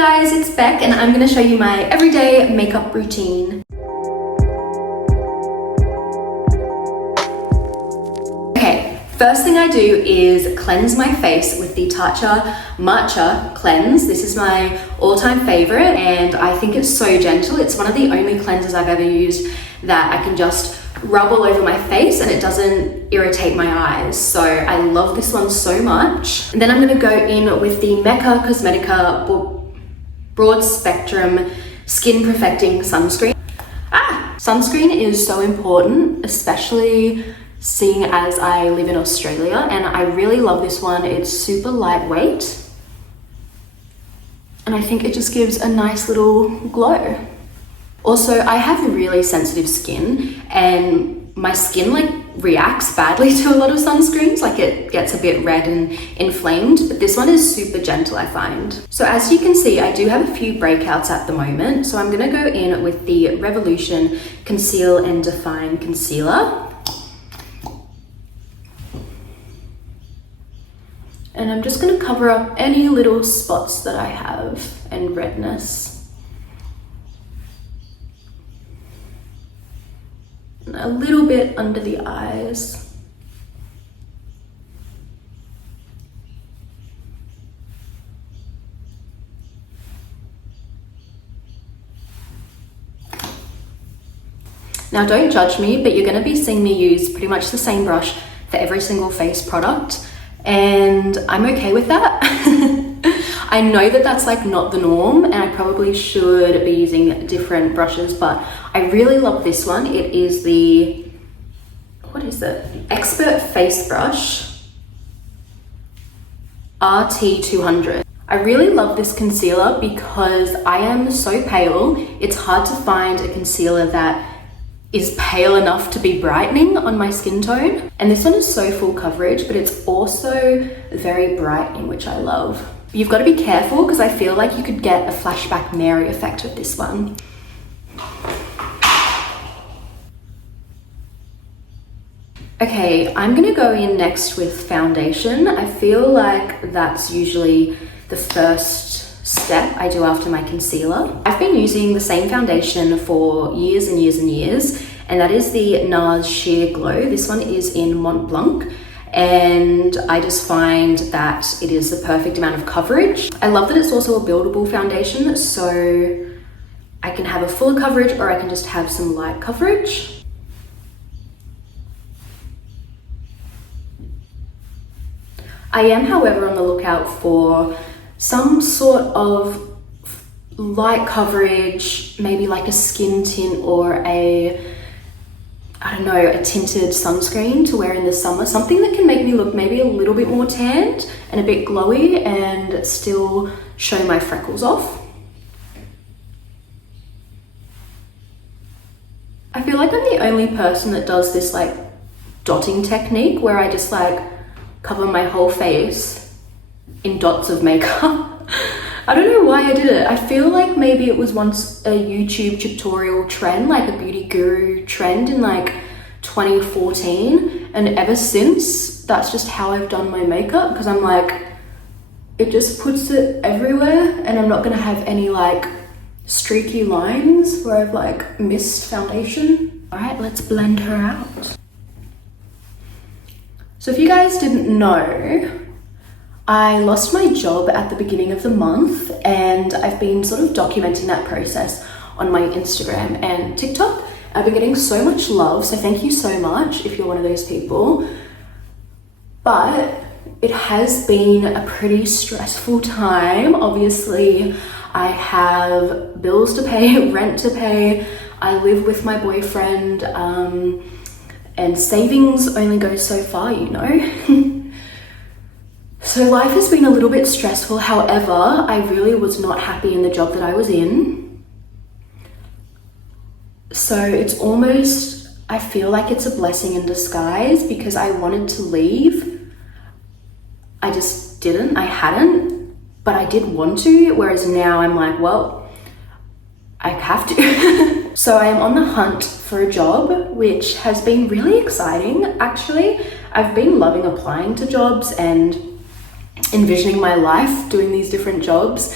guys, it's Beck and I'm going to show you my everyday makeup routine. Okay, first thing I do is cleanse my face with the Tatcha Matcha Cleanse. This is my all-time favorite and I think it's so gentle. It's one of the only cleansers I've ever used that I can just rub all over my face and it doesn't irritate my eyes. So I love this one so much. And then I'm going to go in with the Mecca Cosmetica Broad Spectrum Skin Perfecting Sunscreen. Sunscreen is so important, especially seeing as I live in Australia, and I really love this one. It's super lightweight and I think it just gives a nice little glow. Also, I have really sensitive skin and my skin reacts badly to a lot of sunscreens. It gets a bit red and inflamed, but this one is super gentle, I find. So as you can see, I do have a few breakouts at the moment. So I'm gonna go in with the Revolution Conceal and Define Concealer. And I'm just gonna cover up any little spots that I have and redness. And a little bit under the eyes. Now don't judge me, but you're gonna be seeing me use pretty much the same brush for every single face product. And I'm okay with that. I know that that's not the norm and I probably should be using different brushes, but I really love this one. It is the, what is it? Expert Face Brush RT200. I really love this concealer because I am so pale. It's hard to find a concealer that is pale enough to be brightening on my skin tone. And this one is so full coverage, but it's also very brightening, which I love. You've got to be careful because I feel like you could get a flashback Mary effect with this one. Okay, I'm gonna go in next with foundation. I feel like that's usually the first step I do after my concealer. I've been using the same foundation for years and years and years, and that is the NARS Sheer Glow. This one is in Mont Blanc, and I just find that it is the perfect amount of coverage. I love that it's also a buildable foundation, so I can have a fuller coverage or I can just have some light coverage. I am, however, on the lookout for some sort of light coverage, maybe like a skin tint or a tinted sunscreen to wear in the summer. Something that can make me look maybe a little bit more tanned and a bit glowy and still show my freckles off. I feel like I'm the only person that does this dotting technique where I just cover my whole face in dots of makeup. I don't know why I did it. I feel like maybe it was once a YouTube tutorial trend, a beauty guru trend in 2014. And ever since, that's just how I've done my makeup, because I'm it just puts it everywhere and I'm not gonna have any streaky lines where I've missed foundation. All right, let's blend her out. So if you guys didn't know, I lost my job at the beginning of the month and I've been sort of documenting that process on my Instagram and TikTok. I've been getting so much love, so thank you so much if you're one of those people. But it has been a pretty stressful time. Obviously, I have bills to pay, rent to pay, I live with my boyfriend, and savings only go so far, you know. So life has been a little bit stressful. However, I really was not happy in the job that I was in. So it's almost, I feel like it's a blessing in disguise because I wanted to leave. I just didn't, I hadn't, but I did want to. Whereas now I'm well, I have to. So I am on the hunt for a job, which has been really exciting. Actually, I've been loving applying to jobs and envisioning my life doing these different jobs.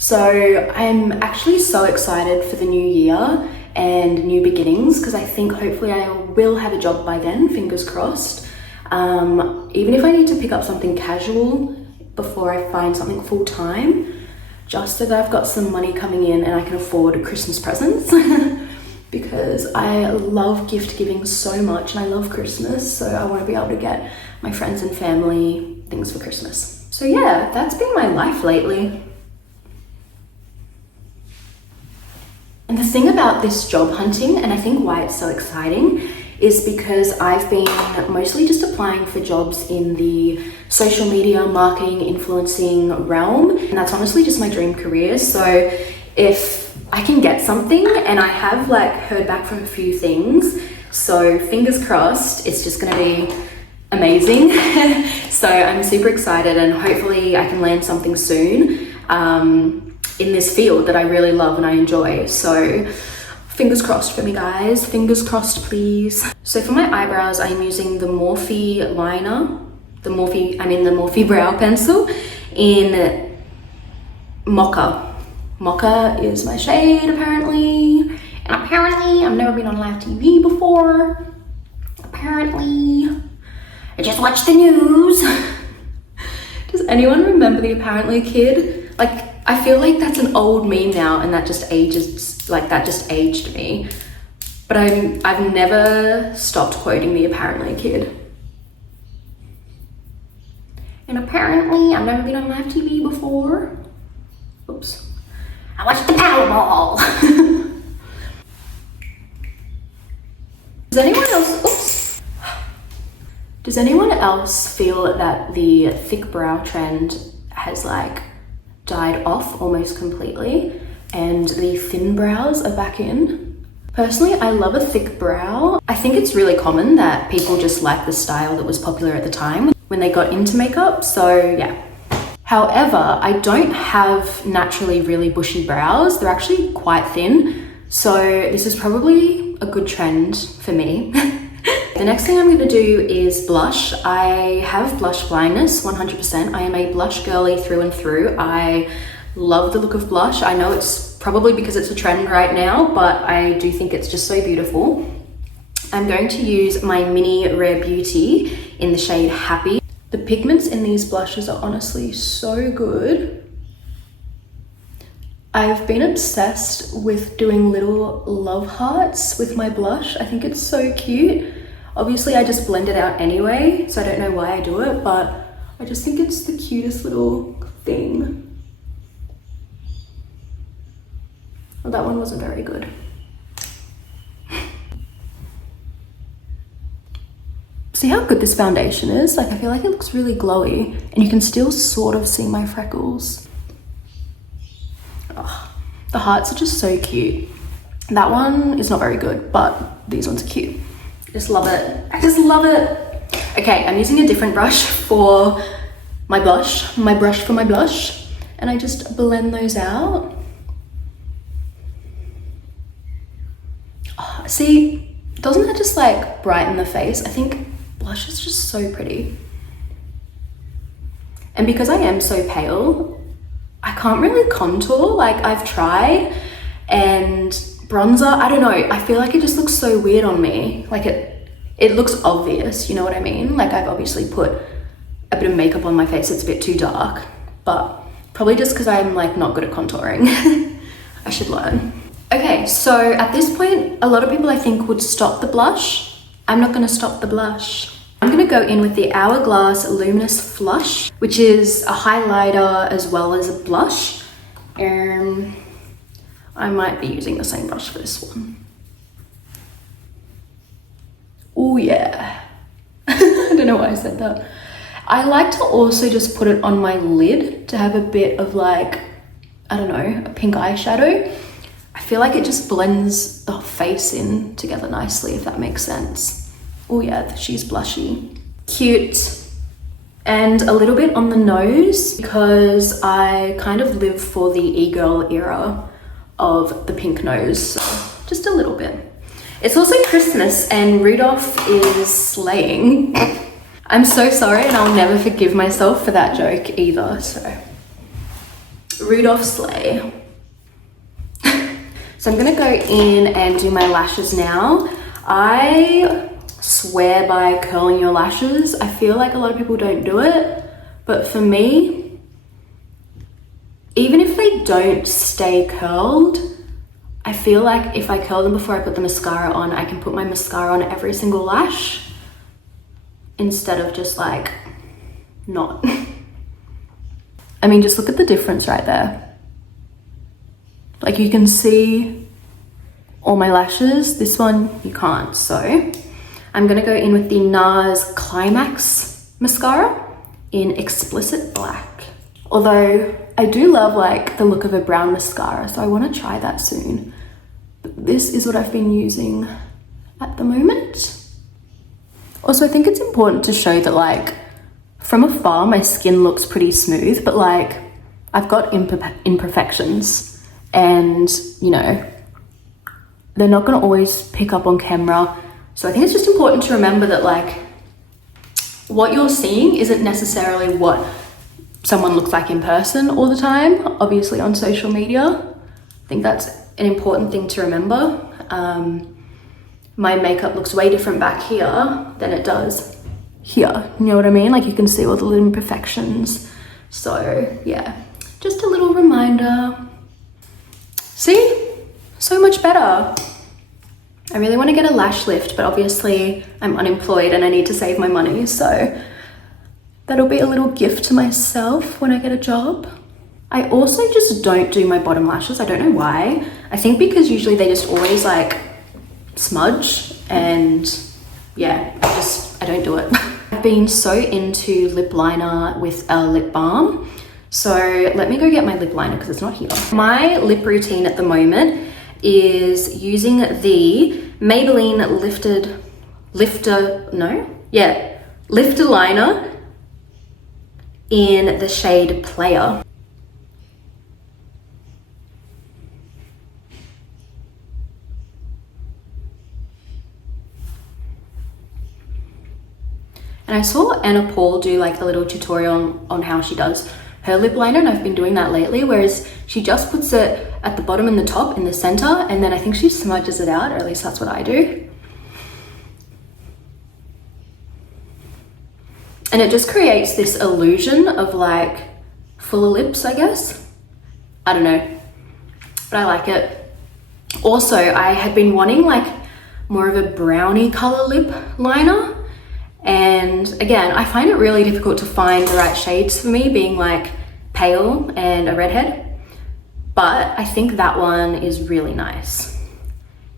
So I'm actually so excited for the new year and new beginnings, because I think hopefully I will have a job by then, fingers crossed. Even if I need to pick up something casual before I find something full-time, just so that I've got some money coming in and I can afford Christmas presents. Because I love gift giving so much and I love Christmas, so I want to be able to get my friends and family things for Christmas. So yeah, that's been my life lately. And the thing about this job hunting, and I think why it's so exciting, is because I've been mostly just applying for jobs in the social media, marketing, influencing realm. And that's honestly just my dream career. So if I can get something, and I have like heard back from a few things, so fingers crossed, it's just gonna be amazing. So I'm super excited, and hopefully I can land something soon in this field that I really love and I enjoy. So fingers crossed for me, guys. Fingers crossed, please. So for my eyebrows, I'm using the Morphe liner, the Morphe brow pencil in Mocha. Mocha is my shade, apparently. And apparently, I've never been on live TV before. Apparently, I just watched the news. Does anyone remember the apparently kid? Like, I feel like that's an old meme now, and that just aged me. But I've never stopped quoting the apparently kid. And apparently, I've never been on live TV before. Oops. I watched the Powerball. Does anyone else feel that the thick brow trend has like died off almost completely and the thin brows are back in? Personally, I love a thick brow. I think it's really common that people just like the style that was popular at the time when they got into makeup, so yeah. However, I don't have naturally really bushy brows. They're actually quite thin, so this is probably a good trend for me. The next thing I'm going to do is blush. I have blush blindness, 100%. I am a blush girly through and through. I love the look of blush. I know it's probably because it's a trend right now, but I do think it's just so beautiful. I'm going to use my mini Rare Beauty in the shade Happy. The pigments in these blushes are honestly so good. I've been obsessed with doing little love hearts with my blush. I think it's so cute. Obviously, I just blend it out anyway, so I don't know why I do it, but I just think it's the cutest little thing. Well, that one wasn't very good. See how good this foundation is? Like, I feel like it looks really glowy, and you can still sort of see my freckles. Oh, the hearts are just so cute. That one is not very good, but these ones are cute. I just love it. I just love it. Okay, I'm using a different brush for my blush, and I just blend those out. Oh, see, doesn't that just like brighten the face? I think blush is just so pretty. And because I am so pale, I can't really contour. Like, I've tried, and bronzer, I don't know, I feel like it just looks so weird on me. Like, it looks obvious, you know what I mean? Like, I've obviously put a bit of makeup on my face that's a bit too dark, but probably just because I'm like not good at contouring. I should learn. Okay, so at this point, a lot of people I think would stop the blush. I'm not gonna stop the blush. I'm gonna go in with the Hourglass Luminous Flush, which is a highlighter as well as a blush. I might be using the same brush for this one. Oh yeah. I don't know why I said that. I like to also just put it on my lid to have a bit of like, I don't know, a pink eyeshadow. I feel like it just blends the face in together nicely, if that makes sense. Oh yeah, she's blushy. Cute. And a little bit on the nose, because I kind of live for the e-girl era of the pink nose, so just a little bit. It's also Christmas and Rudolph is slaying. I'm so sorry, and I'll never forgive myself for that joke either, so Rudolph sleigh. So I'm gonna go in and do my lashes now. I swear by curling your lashes. I feel like a lot of people don't do it, but for me, even if they don't stay curled, I feel like if I curl them before I put the mascara on, I can put my mascara on every single lash instead of just like not. I mean, just look at the difference right there. Like you can see all my lashes. This one you can't. So I'm gonna go in with the NARS Climax mascara in Explicit Black. Although I do love like the look of a brown mascara, so I want to try that soon. But this is what I've been using at the moment. Also, I think it's important to show that like from afar my skin looks pretty smooth, but like I've got imperfections, and you know, they're not going to always pick up on camera. So I think it's just important to remember that like what you're seeing isn't necessarily what someone looks like in person all the time, obviously on social media. I think that's an important thing to remember. My makeup looks way different back here than it does here. You know what I mean? Like you can see all the little imperfections. So yeah, just a little reminder. See? So much better. I really want to get a lash lift, but obviously I'm unemployed and I need to save my money. So that'll be a little gift to myself when I get a job. I also just don't do my bottom lashes. I don't know why. I think because usually they just always like smudge, and yeah, I don't do it. I've been so into lip liner with a lip balm. So let me go get my lip liner because it's not here. My lip routine at the moment is using the Maybelline Lifter liner in the shade Player. And I saw Anna Paul do like a little tutorial on how she does her lip liner, and I've been doing that lately, whereas she just puts it at the bottom and the top in the center, and then I think she smudges it out, or at least that's what I do. And it just creates this illusion of like fuller lips, I guess. I don't know, but I like it. Also, I had been wanting like more of a brownie color lip liner. And again, I find it really difficult to find the right shades for me, being like pale and a redhead. But I think that one is really nice.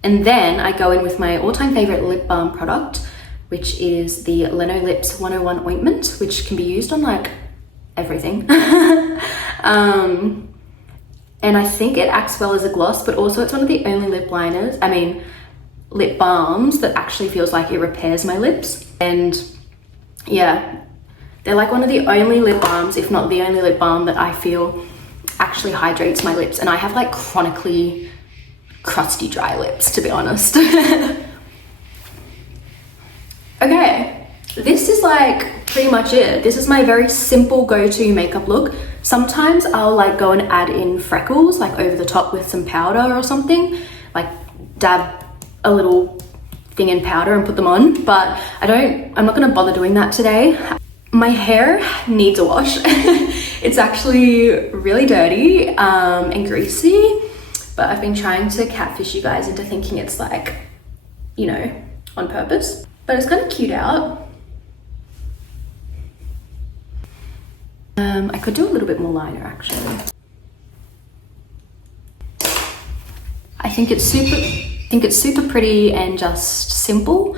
And then I go in with my all-time favorite lip balm product, which is the Leno Lips 101 ointment, which can be used on like everything. And I think it acts well as a gloss, but also it's one of the only lip balms that actually feels like it repairs my lips. And yeah, they're like one of the only lip balms, if not the only lip balm, that I feel actually hydrates my lips. And I have like chronically crusty dry lips, to be honest. Okay, this is like pretty much it. This is my very simple go-to makeup look. Sometimes I'll like go and add in freckles like over the top with some powder or something, like dab a little thing in powder and put them on, but I'm not gonna bother doing that today. My hair needs a wash. It's actually really dirty and greasy, but I've been trying to catfish you guys into thinking it's like, you know, on purpose. But it's kind of cute out. I could do a little bit more liner actually. I think it's super pretty and just simple.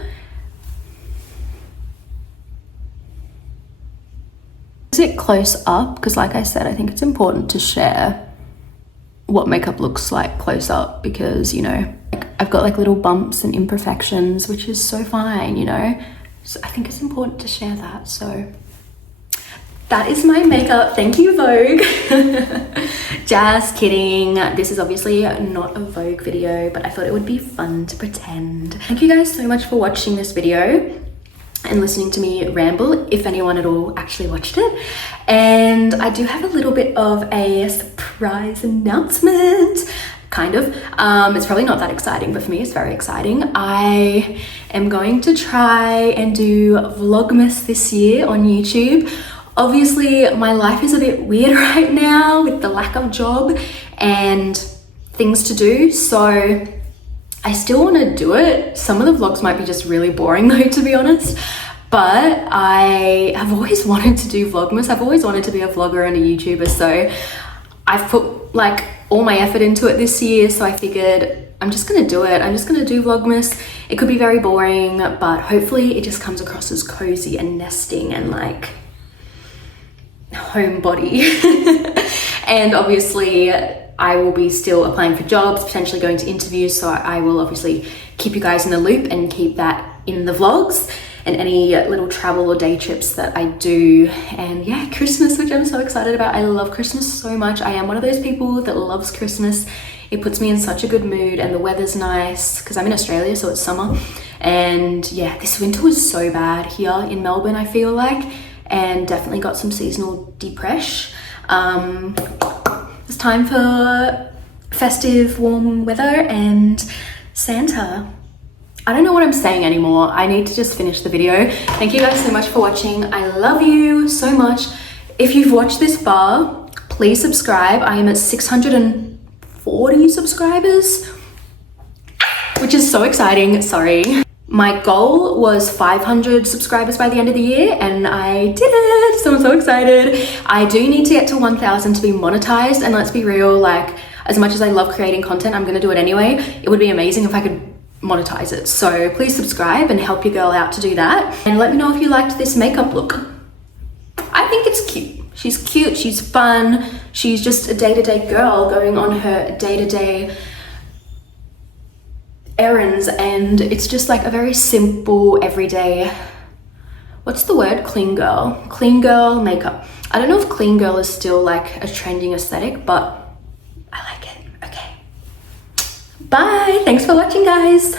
Is it close up? Because like I said, I think it's important to share what makeup looks like close up, because, you know, I've got like little bumps and imperfections, which is so fine, you know? So I think it's important to share that. So that is my makeup. Thank you, Vogue. Just kidding. This is obviously not a Vogue video, but I thought it would be fun to pretend. Thank you guys so much for watching this video. and listening to me ramble, if anyone at all actually watched it. And I do have a little bit of a surprise announcement, kind of. It's probably not that exciting, but for me it's very exciting. I am going to try and do Vlogmas this year on YouTube. Obviously, my life is a bit weird right now with the lack of job and things to do, so I still want to do it. Some of the vlogs might be just really boring though, to be honest, but I have always wanted to do Vlogmas. I've always wanted to be a vlogger and a YouTuber, so I've put like all my effort into it this year, so I figured I'm just gonna do it. I'm just gonna do Vlogmas. It could be very boring, but hopefully it just comes across as cozy and nesting and like homebody. And obviously I will be still applying for jobs, potentially going to interviews, so I will obviously keep you guys in the loop and keep that in the vlogs and any little travel or day trips that I do. And yeah, Christmas, which I'm so excited about. I love Christmas so much. I am one of those people that loves Christmas. It puts me in such a good mood, and the weather's nice because I'm in Australia, so it's summer. And yeah, this winter was so bad here in Melbourne, I feel like, and definitely got some seasonal depression. It's time for festive warm weather and Santa. I don't know what I'm saying anymore. I need to just finish the video. Thank you guys so much for watching. I love you so much. If you've watched this far, please subscribe. I am at 640 subscribers, which is so exciting. Sorry. My goal was 500 subscribers by the end of the year, and I did it, so I'm so excited. I do need to get to 1,000 to be monetized, and let's be real, like, as much as I love creating content, I'm gonna do it anyway. It would be amazing if I could monetize it. So please subscribe and help your girl out to do that. And let me know if you liked this makeup look. I think it's cute. She's cute, she's fun. She's just a day-to-day girl going on her day-to-day errands, and it's just like a very simple, everyday, what's the word? Clean girl makeup. I don't know if clean girl is still like a trending aesthetic, but I like it. Okay. Bye. Thanks for watching, guys.